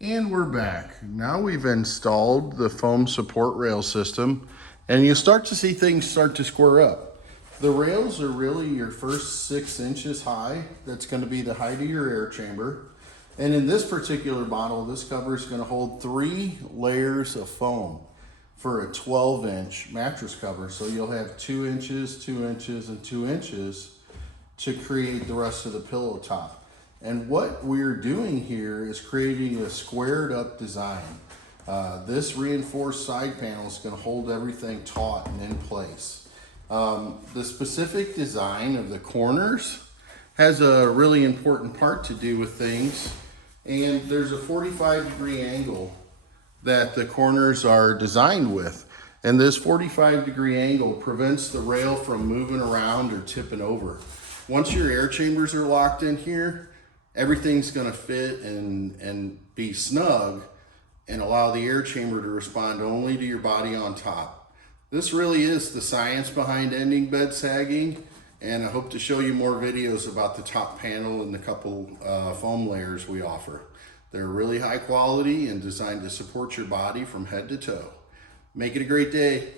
And we're back. Now we've installed the foam support rail system, and you start to see things start to square up. The rails are really your first 6 inches high. That's going to be the height of your air chamber. And in this particular model, this cover is going to hold 3 layers of foam for a 12-inch mattress cover. So you'll have 2 inches, 2 inches, and 2 inches to create the rest of the pillow top. And what we're doing here is creating a squared up design. This reinforced side panel is going to hold everything taut and in place. The specific design of the corners has a really important part to do with things. And there's a 45-degree angle that the corners are designed with. And this 45-degree angle prevents the rail from moving around or tipping over. Once your air chambers are locked in here, everything's going to fit and be snug and allow the air chamber to respond only to your body on top. This really is the science behind ending bed sagging, and I hope to show you more videos about the top panel and the couple foam layers we offer. They're really high quality and designed to support your body from head to toe. Make it a great day.